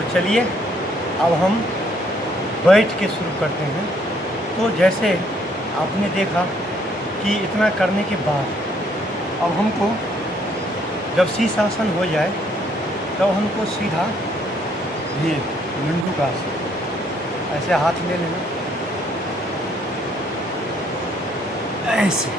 तो चलिए अब हम बैठ के शुरू करते हैं। तो जैसे आपने देखा कि इतना करने के बाद अब हमको जब शीर्षासन हो जाए तब हमको सीधा ये मंडूकासन ऐसे हाथ ले लेना, ऐसे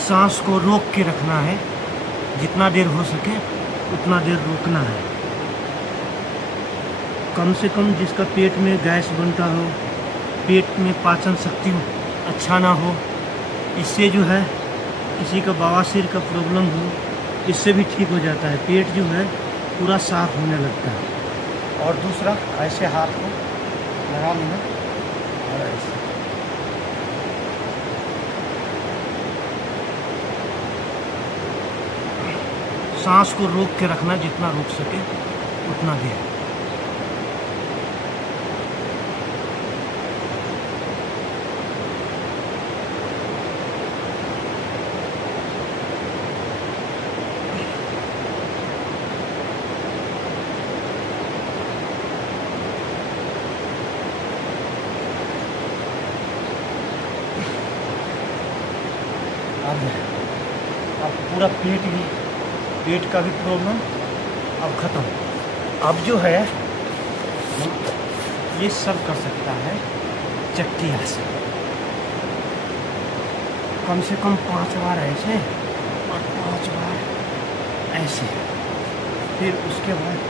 सांस को रोक के रखना है, जितना देर हो सके उतना देर रोकना है। कम से कम जिसका पेट में गैस बनता हो, पेट में पाचन शक्ति अच्छा ना हो, इससे जो है किसी का बवासीर का प्रॉब्लम हो, इससे भी ठीक हो जाता है। पेट जो है पूरा साफ होने लगता है। और दूसरा ऐसे हाथ को लगा लेना और ऐसे सांस को रोक के रखना, जितना रोक सके उतना देर। अब पूरा पेट का भी प्रॉब्लम अब ख़त्म। अब जो है ये सब कर सकता है चक्की आसन। कम से कम 5 बार ऐसे और 5 बार ऐसे, फिर उसके बाद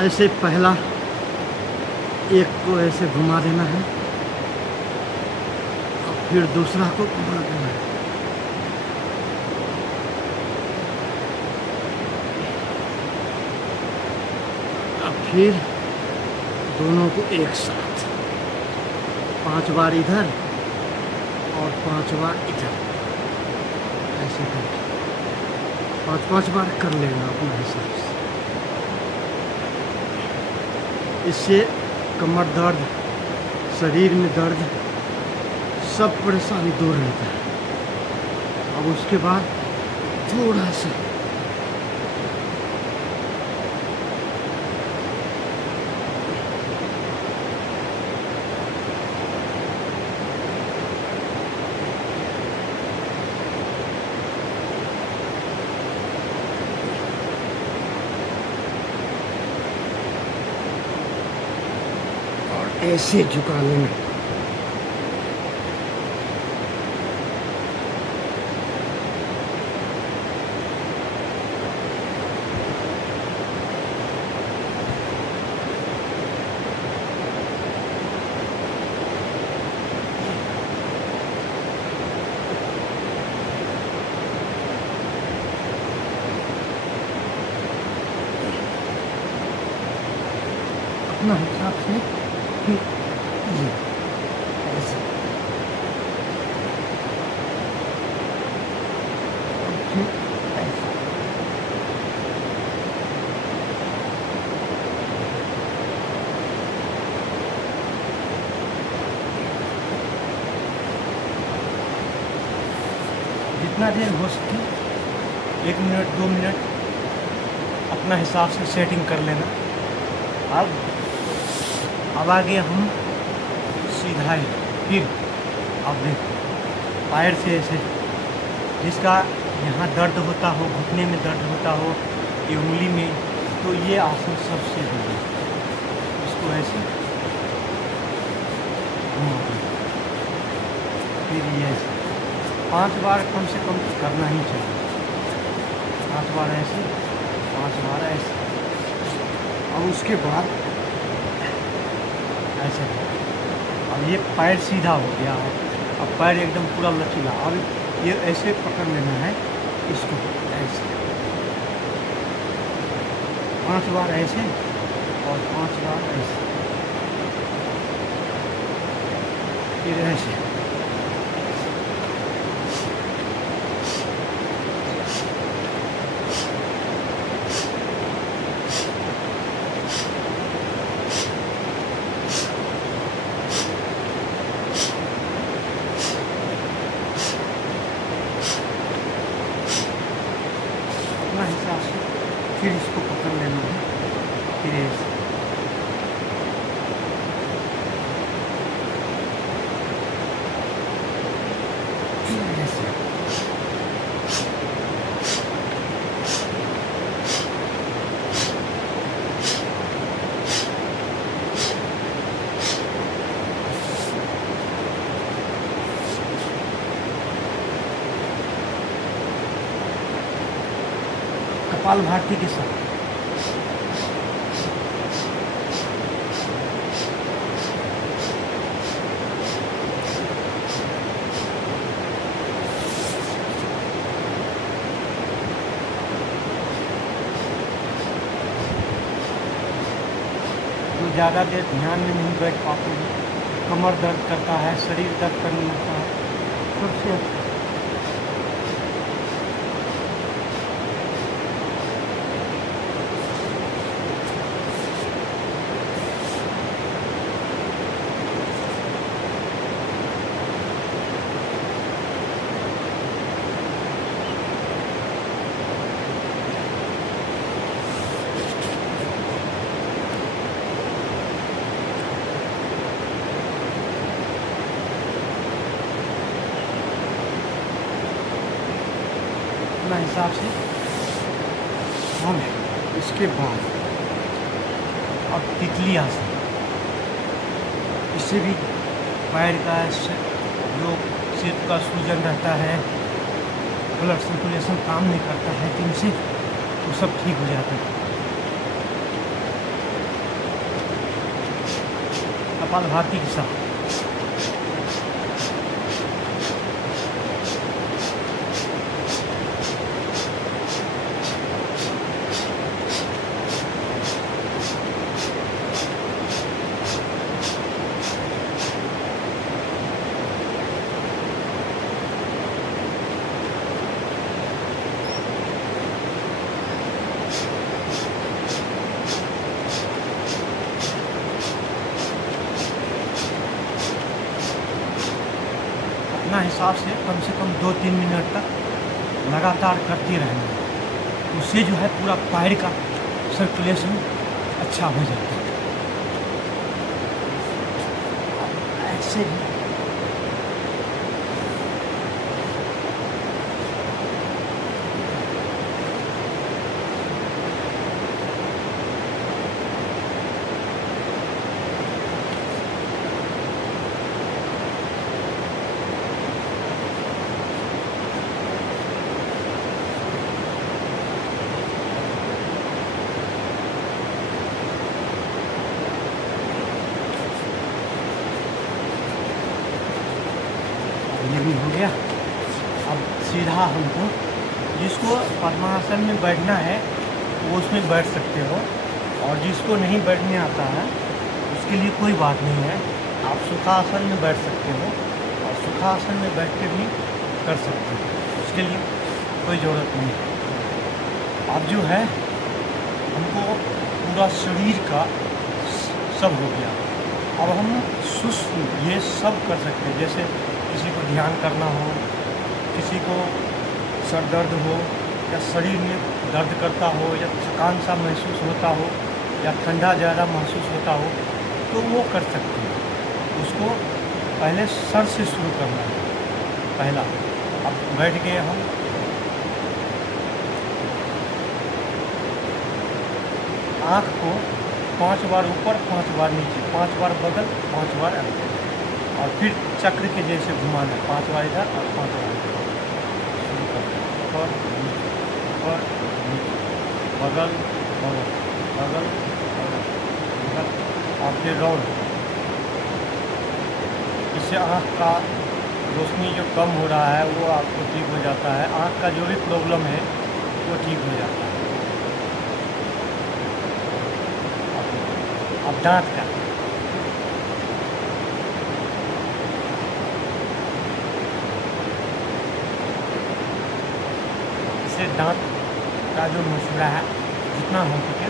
ऐसे पहला एक को ऐसे घुमा देना है और फिर दूसरा को घुमा देना है। अब फिर दोनों को एक साथ 5 बार इधर और 5 बार इधर, ऐसे करके 5-5 बार कर लेना अपने हिसाब से। इससे कमर दर्द, शरीर में दर्द, सब परेशानी दूर रहता है। अब उसके बाद थोड़ा सा ऐसे झुका लेना। अपना हिसाब से फिर ये ऐसे फिर ऐसे। जितना देर हो सके 1 मिनट 2 मिनट अपना हिसाब से सेटिंग कर लेना। अब आगे हम सीधा ही फिर अब देखो पैर से ऐसे, जिसका यहाँ दर्द होता हो, घुटने में दर्द होता हो, ये उंगली में, तो ये आसन सबसे बढ़िया। इसको ऐसे घुमा दो। फिर ये 5 बार कम से कम करना ही चाहिए। 5 बार ऐसे, 5 बार ऐसे, और उसके बाद ऐसे। अब ये पैर सीधा हो गया है, अब पैर एकदम पूरा लचीला। अब ये ऐसे पकड़ लेना है इसको, ऐसे 5 बार ऐसे और 5 बार ऐसे, फिर ऐसे। अपना हिसाब से फिर इसको पकड़ लेना है, फिर ऐसे। फिर ऐसे। कपालभाति के साथ तो ज़्यादा देर ध्यान में नहीं बैठ पाते हैं, कमर दर्द करता है, शरीर दर्द करने लगता है, सबसे अच्छा अपना हिसाब से हम इसके बाद अब तितली आसन, इससे भी पैर का जो सिर का सूजन रहता है, ब्लड सर्कुलेशन काम नहीं करता है, तो इनसे वो सब ठीक हो जाता है। कपालभाति के साथ अपना हिसाब से कम 2-3 मिनट तक लगातार करते रहना है। उससे जो है पूरा पैर का सर्कुलेशन अच्छा हो जाता है। ऐसे ही ये भी हो गया। अब सीधा हमको जिसको पद्मासन में बैठना है वो उसमें बैठ सकते हो, और जिसको नहीं बैठने आता है उसके लिए कोई बात नहीं है, आप सुखासन में बैठ सकते हो और सुखासन में बैठ के भी कर सकते हो, उसके लिए कोई ज़रूरत नहीं है। अब जो है हमको पूरा शरीर का सब हो गया, अब हम सुस्त ये सब कर सकते हैं। जैसे किसी को ध्यान करना हो, किसी को सर दर्द हो, या शरीर में दर्द करता हो, या थकान सा महसूस होता हो, या ठंडा ज़्यादा महसूस होता हो, तो वो कर सकते हैं। उसको पहले सर से शुरू करना है। पहला अब बैठ गए हम, आँख को 5 बार ऊपर, 5 बार नीचे, 5 बार बगल, 5 बार अंदर, और फिर चक्र के जैसे घुमाना, 5 बार इधर और 5 बार इधर। ऊपर नीचे, ऊपर नीचे, बगल बगल बगल बगल बगल, और फिर राउंड। इससे आँख का रोशनी जो कम हो रहा है वो आपको ठीक हो जाता है। आँख का जो भी प्रॉब्लम है वो ठीक हो जाता है। अब दांत का, इससे दांत का जो मसूड़ा है जितना हो सके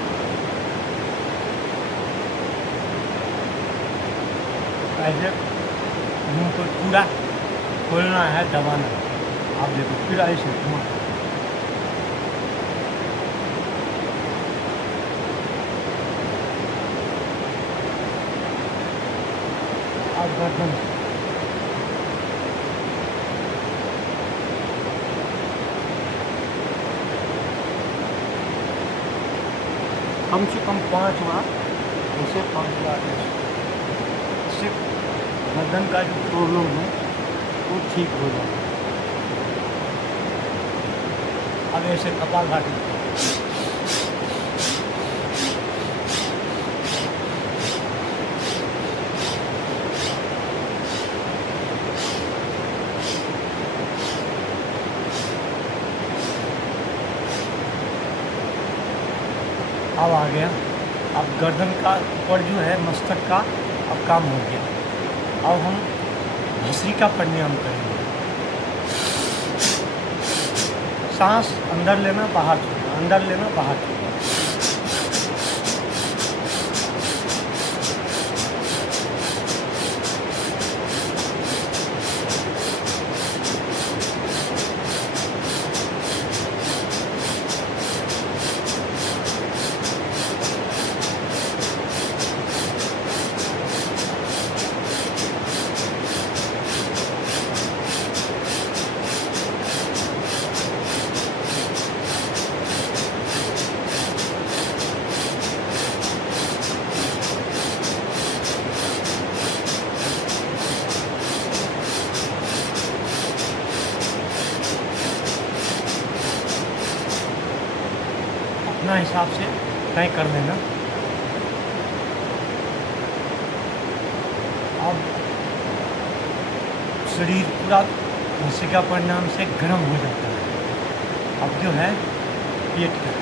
ऐसे मुंह को पूरा खोलना है, दबाना है। आप देखो फिर ऐसे घुमा, और गर्दन कम से कम 5 बार, ऐसे 5 बार। इससे गर्दन का जो प्रॉब्लम है वो ठीक हो जाता है। अब ऐसे कपालभाति, अब आ गया। अब गर्दन का ऊपर जो है मस्तक का अब काम हो गया। अब हम भस्त्रिका प्राणायाम करेंगे। सांस अंदर लेना, बाहर छोड़ना, अंदर लेना, बाहर छोड़ना। अपना हिसाब से तय कर लेना। अब शरीर पूरा भस्त्रिका प्राणायाम से गर्म हो जाता है। अब जो है पेट का,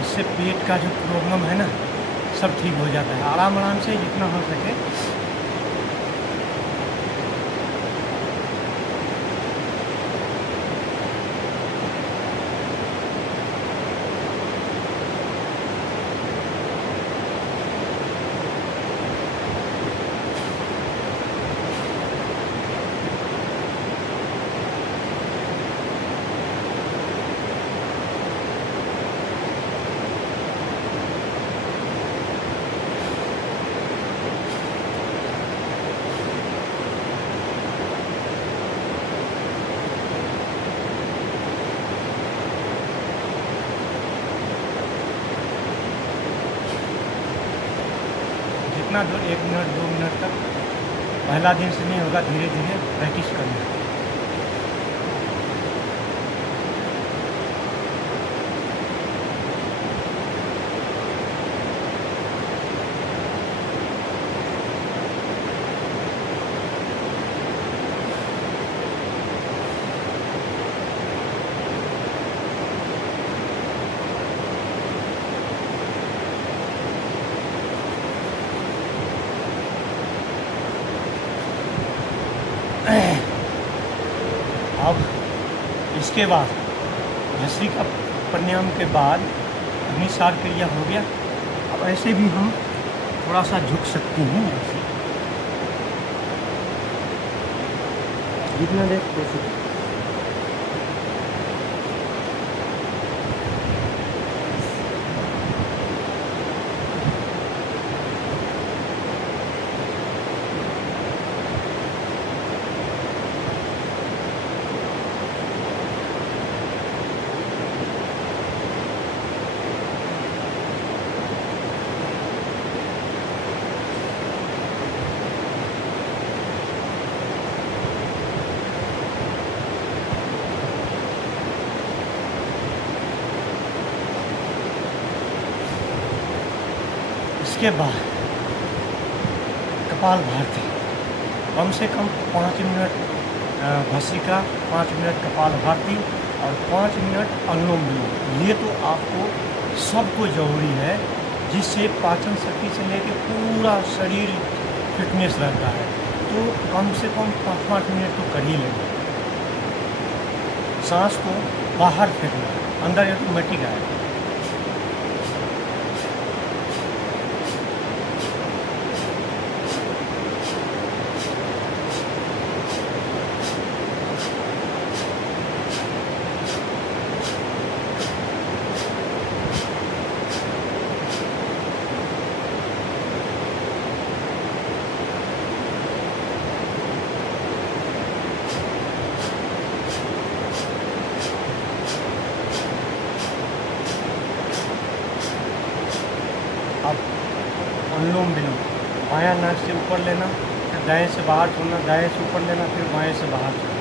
इससे पेट का जो प्रॉब्लम है ना सब ठीक हो जाता है। आराम आराम से जितना हो सके। जितना दूर 1 मिनट 2 मिनट तक, पहला दिन से नहीं होगा, धीरे धीरे प्रैक्टिस करना। अब इसके बाद भस्त्रिका प्राणायाम के बाद अग्निसार क्रिया हो गया। अब ऐसे भी हम थोड़ा सा झुक सकती हैं, ऐसे जितना देख कैसे। इसके बाद कपाल भारती, कम से कम 5 मिनट भस्त्रिका, 5 मिनट कपाल भारती और 5 मिनट अनुलोम विलोम। ये तो आपको सबको ज़रूरी है, जिससे पाचन शक्ति से लेकर पूरा शरीर फिटनेस रहता है। तो कम से कम 5-5 मिनट तो कर ही लेंगे। सांस को बाहर फेंकना, अंदर ऑटोमेटिक आएगा। अब अनुलोम विलोम, बायां नाक से ऊपर लेना, फिर दाएं से बाहर छोड़ना, दाएं से ऊपर लेना, फिर बाएं से बाहर छोड़ना।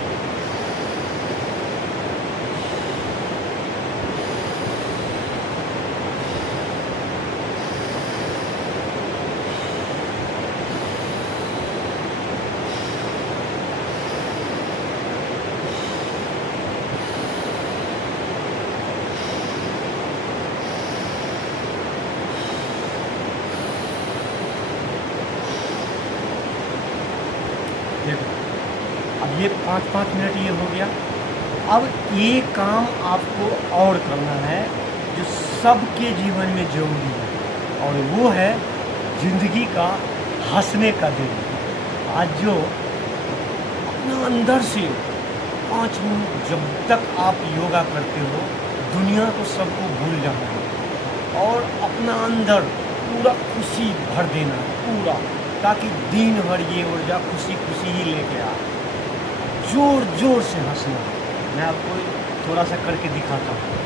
देखो, अब ये 5-5 मिनट ये हो गया। अब ये काम आपको और करना है जो सबके जीवन में जरूरी है, और वो है जिंदगी का हंसने का दिन। आज जो अपना अंदर से 5 मिनट जब तक आप योगा करते हो, दुनिया को सबको भूल जाना है और अपना अंदर पूरा खुशी भर देना है, पूरा, ताकि दिन भर ये ऊर्जा खुशी खुशी ही लेके आ। जोर जोर से हंसना। मैं आपको थोड़ा सा करके दिखाता हूँ।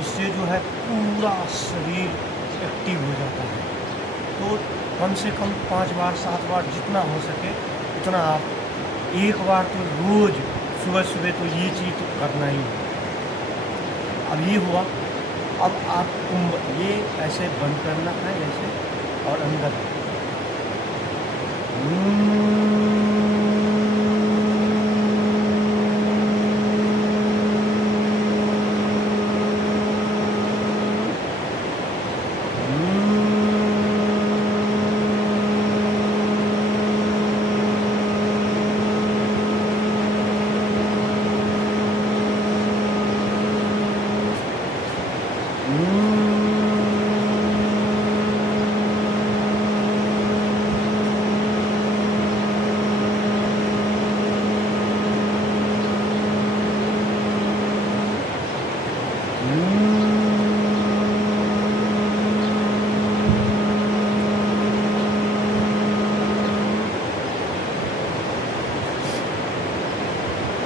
इससे जो है पूरा शरीर एक्टिव हो जाता है। तो कम से कम 5 बार 7 बार जितना हो सके उतना आप एक बार तो रोज़ सुबह सुबह तो ये चीज़ तो करना ही है। अब ये हुआ। अब आपको ये ऐसे बंद करना है जैसे, और अंदर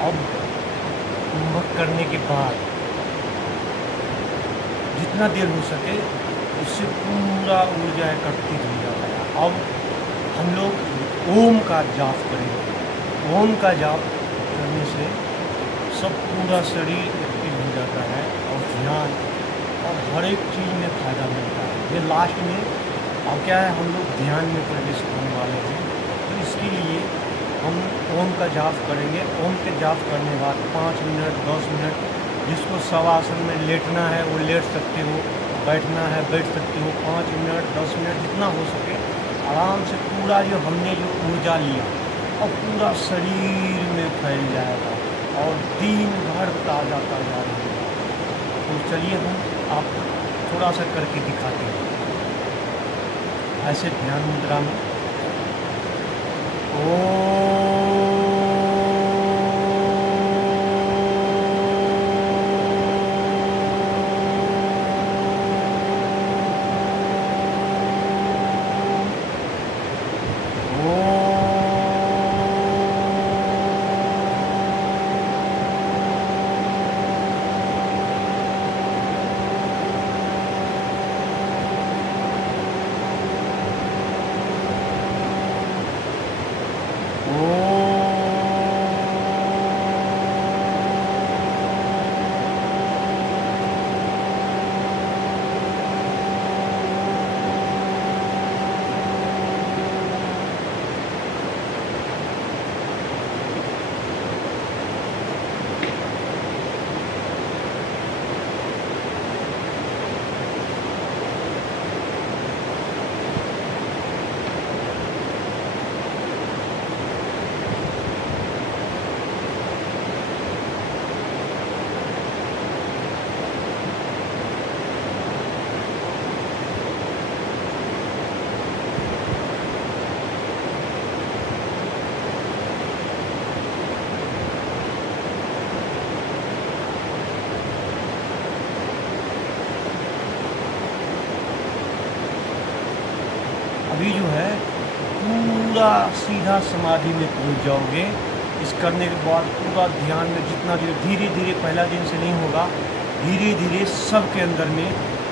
अब कुंभक करने के बाद जितना देर हो सके उससे पूरा ऊर्जा एकत्रित हो जाता है। अब हम लोग ओम का जाप करेंगे। ओम का जाप करने से सब पूरा शरीर एक्टिव हो जाता है और ध्यान और हर एक चीज़ में फ़ायदा मिलता है। ये लास्ट में अब क्या है, हम लोग ध्यान में प्रवेश होने वाले हैं, तो इसके लिए हम ओम का जाप करेंगे। ओम के जाप करने के बाद 5 मिनट 10 मिनट, जिसको शवासन में लेटना है वो लेट सकते हो, बैठना है बैठ सकते हो। 5 मिनट 10 मिनट जितना हो सके आराम से पूरा जो हमने जो ऊर्जा लिया और पूरा शरीर में फैल जाएगा और दिन भर ताज़ा ताज़ा रहेगा। तो चलिए हम आपको थोड़ा सा करके दिखाते हैं ऐसे ध्यान मुद्रा में। अभी जो है पूरा सीधा समाधि में पहुंच जाओगे। इस करने के बाद पूरा ध्यान में जितना धीरे धीरे, पहला दिन से नहीं होगा, धीरे धीरे सबके अंदर में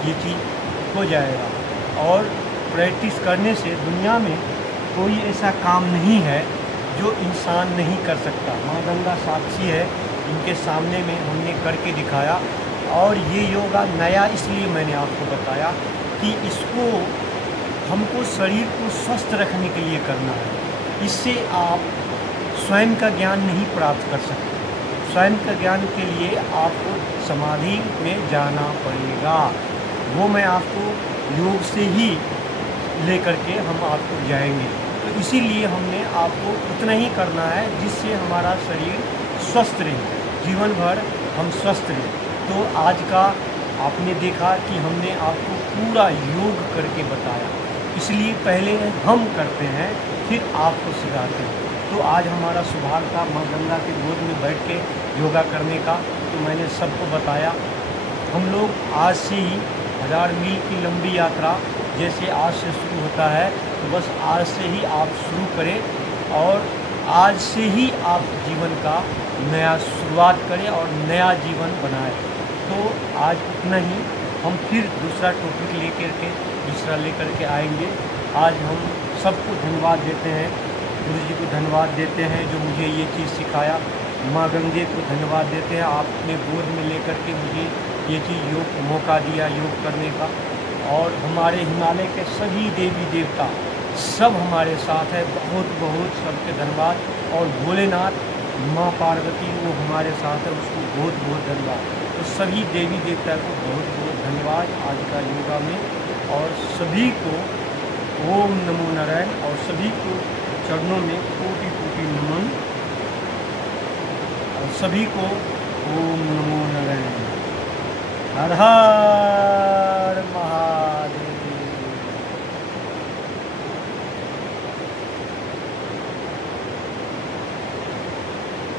ये चीज़ हो जाएगा। और प्रैक्टिस करने से दुनिया में कोई ऐसा काम नहीं है जो इंसान नहीं कर सकता। माँ गंगा साक्षी है, इनके सामने में हमने करके दिखाया। और ये योगा नया इसलिए मैंने आपको बताया कि इसको हमको शरीर को स्वस्थ रखने के लिए करना है। इससे आप स्वयं का ज्ञान नहीं प्राप्त कर सकते। स्वयं का ज्ञान के लिए आपको समाधि में जाना पड़ेगा। वो मैं आपको योग से ही लेकर के हम आपको जाएंगे। तो इसीलिए हमने आपको उतना ही करना है जिससे हमारा शरीर स्वस्थ रहे, जीवन भर हम स्वस्थ रहें। तो आज का आपने देखा कि हमने आपको पूरा योग करके बताया, इसलिए पहले हम करते हैं फिर आपको सिखाते हैं। तो आज हमारा सौभाग्य था माँ गंगा के गोद में बैठ के योगा करने का, तो मैंने सबको बताया। हम लोग आज से ही 1000 मील की लंबी यात्रा जैसे आज से शुरू होता है, तो बस आज से ही आप शुरू करें और आज से ही आप जीवन का नया शुरुआत करें और नया जीवन बनाएं। तो आज इतना ही, हम फिर दूसरा टॉपिक लेकर के तीसरा लेकर के आएंगे। आज हम सबको धन्यवाद देते हैं, गुरु जी को धन्यवाद देते हैं जो मुझे ये चीज़ सिखाया। माँ गंगे को धन्यवाद देते हैं, आपने गोद में लेकर के मुझे ये चीज़ योग मौका दिया योग करने का। और हमारे हिमालय के सभी देवी देवता सब हमारे साथ है, बहुत बहुत सबके धन्यवाद। और भोलेनाथ माँ पार्वती वो हमारे साथ है, उसको बहुत बहुत धन्यवाद। तो सभी देवी देवता को बहुत बहुत धन्यवाद आज का योगा में। और सभी को ओम नमो नारायण, और सभी को चरणों में कोटि कोटि नमन, और सभी को ओम नमो नारायण। हर हर